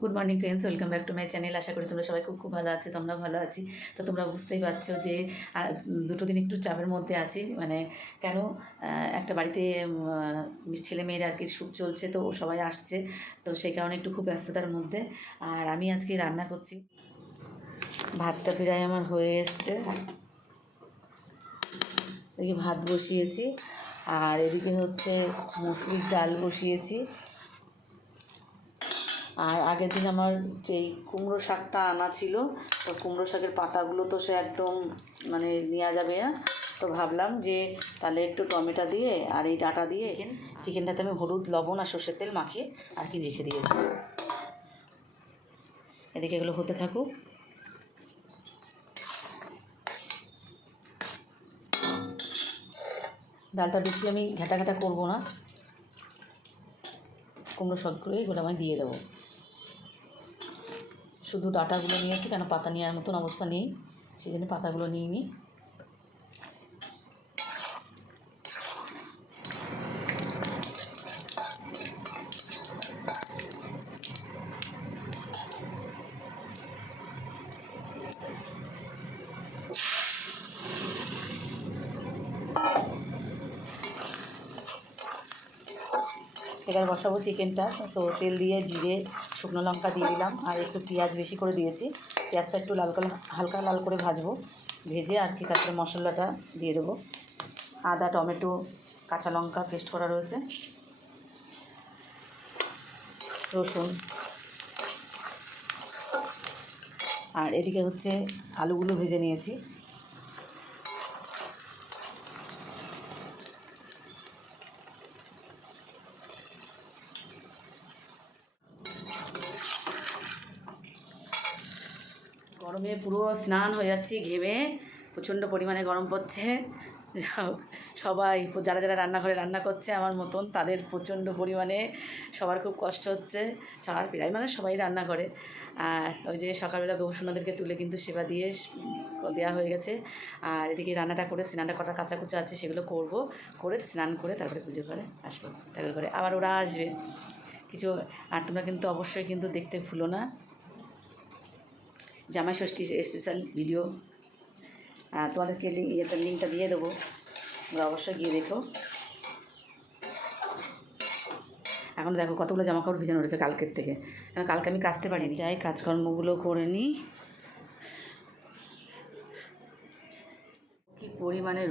Good morning friends, welcome back to my channel. আশা করি তোমরা সবাই খুব খুব ভালো আছো, তোমরা ভালো আছি। তো তোমরা বুঝতেই পারছো যে দুটো দিন একটু চাপের মধ্যে আছি। মানে কেন, একটা বাড়িতে ছেলে মেয়ের আর কি সুখ চলছে, তো সবাই আসছে, তো সেই কারণে একটু খুব ব্যস্ততার মধ্যে। আর আমি আজকে রান্না করছি। ভাতটা প্রায় আমার হয়ে এসছে, এদিকে ভাত বসিয়েছি, আর এদিকে হচ্ছে মুসুরির ডাল বসিয়েছি। আর আগের দিন আমার যেই কুমড়ো শাকটা আনা ছিল, তো কুমড়ো শাকের পাতাগুলো তো সে একদম মানে নেওয়া যাবে না, তো ভাবলাম যে তাহলে একটু টমেটো দিয়ে আর এই ডাঁটা দিয়ে চিকেনটাতে আমি হলুদ লবণ আর সর্ষের তেল মাখিয়ে আর কি রেখে দিয়েছি। এদিকে এগুলো হতে থাকুক। ডালটা বেশি আমি ঘাটা ঘাটা করবো না, কুমড়ো শাকগুলোই এগুলো আমি দিয়ে দেবো। শুধু ডাঁটাগুলো নিয়েছি, কেন পাতা নেওয়ার মতন অবস্থা নেই, সেই জন্য পাতাগুলো নিয়ে নিই। এবার বসাবো চিকেনটা, তো তেল দিয়ে জিরে শুকনো লঙ্কা দিয়ে দিলাম, আর একটু পেঁয়াজ বেশি করে দিয়েছি। পেঁয়াজটা একটু হালকা লাল করে ভাজবো, ভেজে আর কি তারপরে মশলাটা দিয়ে দেবো। আদা, টমেটো, কাঁচা লঙ্কা পেস্ট করা রয়েছে, রসুন, আর এদিকে হচ্ছে আলুগুলো ভেজে নিয়েছি। গরমে পুরো স্নান হয়ে যাচ্ছি ঘেমে, প্রচণ্ড পরিমাণে গরম পড়ছে। সবাই যারা যারা রান্নাঘরে রান্না করছে আমার মতন, তাদের প্রচণ্ড পরিমাণে সবার খুব কষ্ট হচ্ছে। সবার প্রায় মানে সবাই রান্না করে। আর ওই যে সকালবেলা গবেষণাদেরকে তুলে কিন্তু সেবা দিয়ে দেওয়া হয়ে গেছে। আর এদিকে রান্নাটা করে স্নানটা কটা কাঁচা কুচা আছে, সেগুলো করব, করে স্নান করে তারপরে পুজো করে আসবো ঠাকুর করে। আবার ওরা আসবে কিছু। আর তোমরা কিন্তু অবশ্যই কিন্তু দেখতে ভুলো না জামাই ষষ্ঠী স্পেশাল ভিডিও, তোমাদেরকে লিঙ্কটা দিয়ে দেবো, তোমরা অবশ্যই গিয়ে দেখো। এখন দেখো কতগুলো জামাকাপড় ভিজানো রয়েছে কালকের থেকে, কারণ কালকে আমি কাচতে পারিনি। যাই কাজকর্মগুলো করে নিই। কী পরিমাণে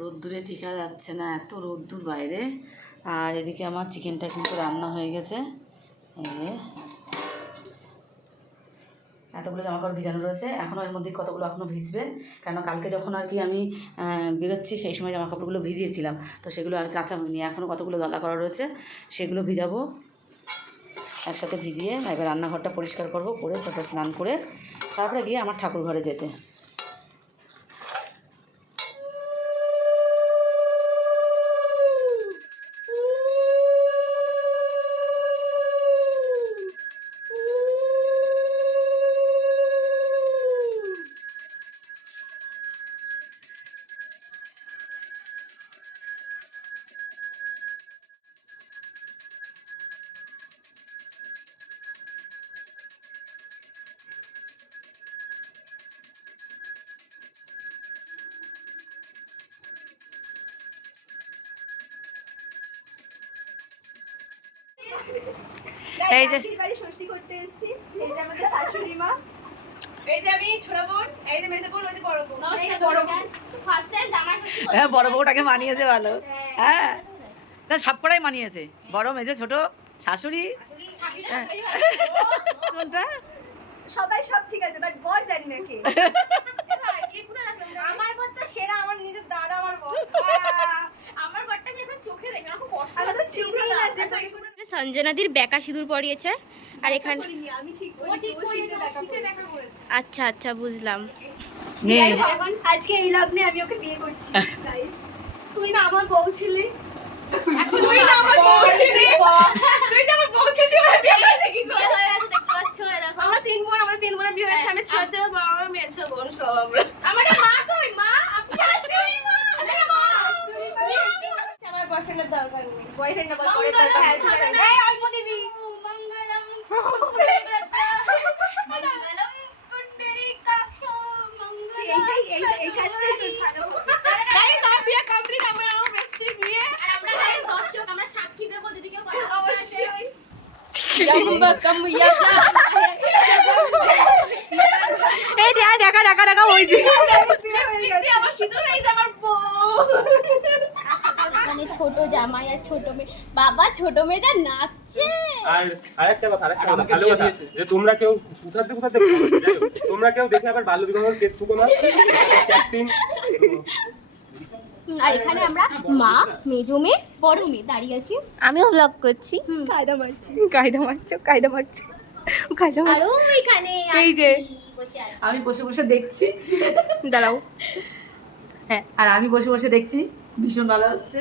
রোদ্দুরে টিকা যাচ্ছে না, এত রোদ্দুর বাইরে। আর এদিকে আমার চিকেনটা কিন্তু রান্না হয়ে গেছে। এতগুলো জামাকাপড় ভিজানো রয়েছে, এখনও এর মধ্যে কতগুলো এখনও ভিজবে, কেন কালকে যখন আর কি আমি বেরোচ্ছি সেই সময় জামাকাপড়গুলো ভিজিয়েছিলাম, তো সেগুলো আর কাঁচা হয়নি। এখনও কতগুলো দলা করা রয়েছে, সেগুলো ভিজাবো একসাথে ভিজিয়ে। এবার রান্নাঘরটা পরিষ্কার করবো, করে তারপরে স্নান করে তারপরে গিয়ে আমার ঠাকুর ঘরে যেতে। এই যে বাড়ি ষষ্ঠী করতে এসেছি, এই যে আমাদের শাশুড়ি মা, এই যে আমি ছোট বোন, এই যে মেজো বোন, ওই যে বড় বোন। বড় বোন ফার্স্ট টাইম জামাই ষষ্ঠী করতে। হ্যাঁ, বড় বউটাকে মানিয়েছে ভালো। হ্যাঁ, না সব কটাই মানিয়েছে, বড় মেজে ছোট শাশুড়ি। কোনটা সবাই সব ঠিক আছে, বাট বর জানি না কে। আমার বর তো সেরা, আমার নিজের দাদা, আমার বর। আমার বরটা আমি এখন চোখে দেখি না, খুব কষ্ট আমি তো হচ্ছে। চিনিই না যে সঞ্জনাদির বেকা সিঁদুর পরিয়েছে, আর এখানে আমি ঠিক করেছি, ও শীতে দেখা করেছে। আচ্ছা আচ্ছা বুঝলাম। নে আজকে এই লগ্নে আমি ওকে বিয়ে করছি গাইস। তুই না আমার বউ ছিলি, তুই না আমার বউ ছিলি, তুই না আমার বউ ছিলি, ওরা বিয়ে করেছে কি করে? দেখতে পাচ্ছ, এই দেখো আমরা তিন বোন, আমাদের তিন বোনের বিয়ে হয়েছে। আমি ছোট বড়, আমার মেয়ে ছোট বোন, সব আমরা। আমাদের মা কই? মা শাশুড়ি মা, আমার বয়ফ্রেন্ডের দরকার নেই। বয়ফ্রেন্ড না মঙ্গলম, বয়ফ্রেন্ড হ্যাঁ, এই অল্প দিবি। মঙ্গলম এই দেখা দেখা দেখা ওই যে লিপস্টিকটি আমার সিঁদুর হয়েছে আমার বউ। মানে ছোট জামাই আর ছোট মেয়ে, বাবা ছোট মেয়েটা নাচছে। আর আরেকটা কথা ভালো কথা যে তোমরা কেউ কোথাতে তোমরা কেউ দেখে আবার বাল্য বিবাহের কেস ঠুকো না। ক্যাপ্টেন আর এখানে আমরা মা, মেজো মেয়ে, বড় মেয়ে দাঁড়িয়ে আছি। আমিও ব্লগ করছি। কায়দা মারছি। কায়দা মারছো। আর ওইখানে এই যে। বসে আছে। আমি বসে বসে দেখছি, দাঁড়াও। হ্যাঁ, আর আমি বসে বসে দেখছি, ভীষণ ভালো হচ্ছে।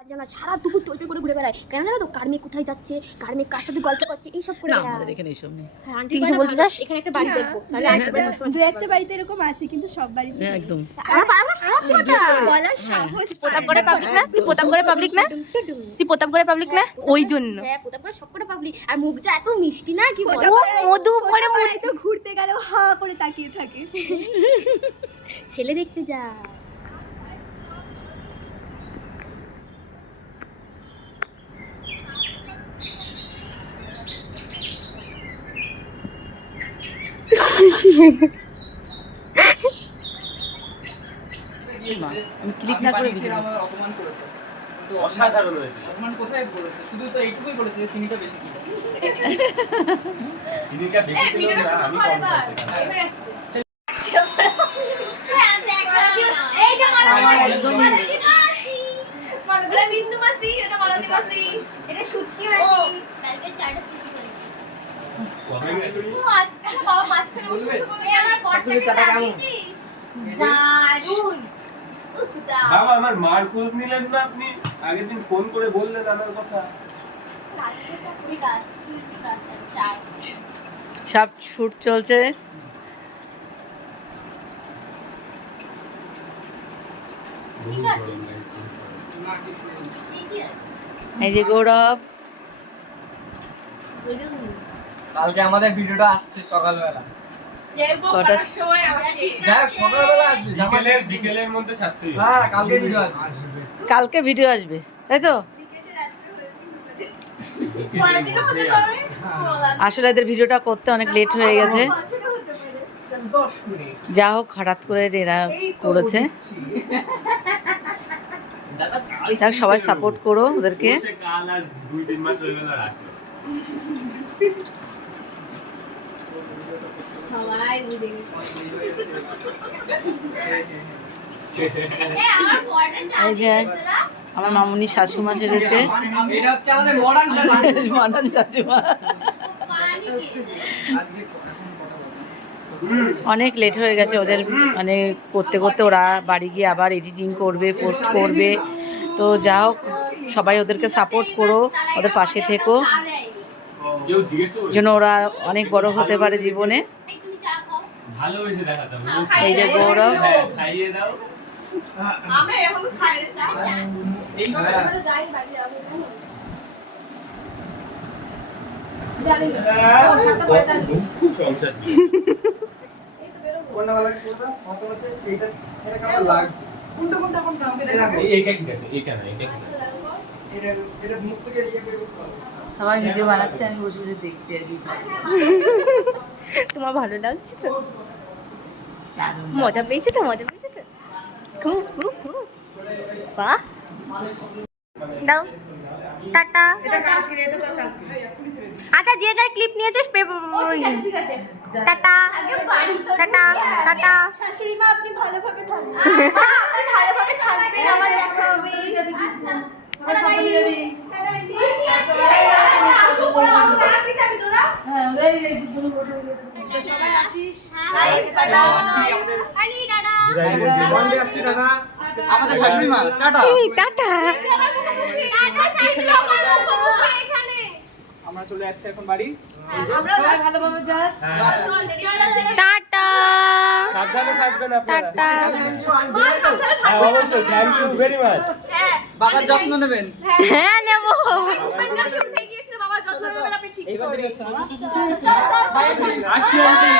অজানা সারা দুপুর টই করে ঘুরে বেড়ায়, কেন জানো তো? কার মেয়ে কোথায় যাচ্ছে, কার মেয়ে কার সাথে গল্প করছে, এইসব করে না, বেড়ায়। আমাদের এখানে এইসব নেই। হ্যাঁ, আন্টি কিছু বলতে চাস? এখানে একটা বাড়ি দেখবো, তাহলে আন্টি দু একটা বাড়িতে এরকম আছে কিন্তু সব বাড়িতে হ্যাঁ, একদম। আর পারবো সবটা বলার সাহস প্রতাপ করে পাবলিক না? তুই প্রতাপ করে পাবলিক না? তুই প্রতাপ করে পাবলিক না? ওই জন্য। হ্যাঁ, প্রতাপ করে সবকটা পাবলিক। আর মুখটা এত মিষ্টি না কি বলবো? মধু পড়ে তো ঘুরতে গেল হা করে তাকিয়ে থাকে। ছেলে দেখতে যা। আমি ক্লিক না করে দিই। আমার অপমান করেছে। তো অসাধারণ হয়েছে। অপমান কোথায় করেছে? শুধু তো এইটুকুই বলেছে যে চিনিটা বেশি ছিল। চিনিটা বেশি ছিল না, আমি কম খাইছি। এই যে মালা বিন্দু মাসি, এটা মালতী মাসি, এটা সত্যি মাসি। কালকে চারটা সিটি করে। কবে মেয়ে তুমি? ও আচ্ছা, বাবা মাঝখানে বসে বসে বলে এই আমার পড়াশোনাটা জানিয়েছি। দারুণ। উফ, দাও। বাবা আমার মার খোঁজ নিলেন না আপনি? আগের দিন ফোন করে বললেন আমার কথা। ঠিক আছে, ঠিক আছে, চাও। সব শুট চলছে। ঠিক আছে। ঠিকই আছে। এই যে গৌরব, বলুন। কালকে আমাদের ভিডিওটা আসছে সকালবেলা। দেখবো কটা- কটার সময় আসে। যাই হোক, সকালবেলা আসবে। বিকেলের মধ্যে ছাড়তেই হবে। হ্যাঁ, কালকে ভিডিও আসবে। কালকে ভিডিও আসবে, তাই তো? পরের দিনও হতে পারে। আসলে এদের ভিডিওটা করতে অনেক লেট হয়ে গেছে। বছরও হতে পারে। 10 মিনিট। যা হোক, হঠাৎ করে এরা করেছে। যাক, সবাই সাপোর্ট করো ওদেরকে। সে কাল আর 2-3 মাস হয়ে গেল আর আসলো। সবাই বুঝে গেছে। আমার পড়াটা এই যে আমার মামুনি শাশুমা সেরেছে। এটা হচ্ছে আমাদের মডার্ন শাশুড়ি। মডার্ন শাশুমা। পানি খেয়েছে। আজকে এখন কথা বলবো। অনেক লেট হয়ে গেছে ওদের, মানে করতে করতে ওরা বাড়ি গিয়ে আবার এডিটিং করবে, পোস্ট করবে। তো যা হোক, সবাই ওদেরকে সাপোর্ট করো, ওদের পাশে থেকো, কেউ জিজ্ঞেস করে যেন ওরা অনেক বড় হতে পারে জীবনে। এই তুমি চা খাও। ভালোবেসে দেখাতাম। এই যে গৌরব, হ্যাঁ, খাইয়ে দাও। আমরা এরকম খাই না, চাই না। এইভাবে আমরা যাই বাড়ি যাবো। জানি না। ও, 7:45। খুব সংসার দিয়ে। এই তো বেরোবো। কোনটা কোনটা মত হচ্ছে এইটা এটা কেমন লাগছে? কোনটা আমাকে দেখাবো। এইটা ঠিক আছে, এইটা না, এটা ঠিক আচ্ছা, আছে। দেখো। এটা মুখ থেকে নিয়ে বের করতে হবে। সবাই ভিডিও বানাচ্ছে, আমি বসে বসে দেখছি আর কি। তোমার ভালো লাগছে তো? মজা পেয়েছো তো? মজা পেয়েছো তো? খুব খুব খুব। বাহ। দাও টাটা। আচ্ছা, যে যার ক্লিপ নিয়েছিস ঠিক আছে। Tata tata tata. শাশুড়ি মা আপনি ভালোভাবে থাকবেন। আপনি ভালোভাবে থাকবেন, আবার দেখা হবে। আসো, পরে আসো, তাড়াতাড়ি যাবি তোরা। সবাই আসিস। Guys, bye-bye. আরে টাটা। বন্ধে আসছি দাদা। আমাদের শাশুড়ি মা টাটা। টাটা। এখানে আমরা চলে যাচ্ছি এখন বাড়ি। আমরা ভালোভাবে যাস। চল, দেরি টাটা। সাবধানে থাকবেন আপনারা। টাটা। হ্যাঁ, অবশ্যই, থ্যাংক ইউ ভেরি মাচ। হ্যাঁ, বাবার যত্ন নেবেন। হ্যাঁ নেব। আপনার শুনতে গিয়েছিল, বাবার যত্ন নেবেন আপনি ঠিক এইবার করে। দিকে চল, চল, চল। আসি আন্টি।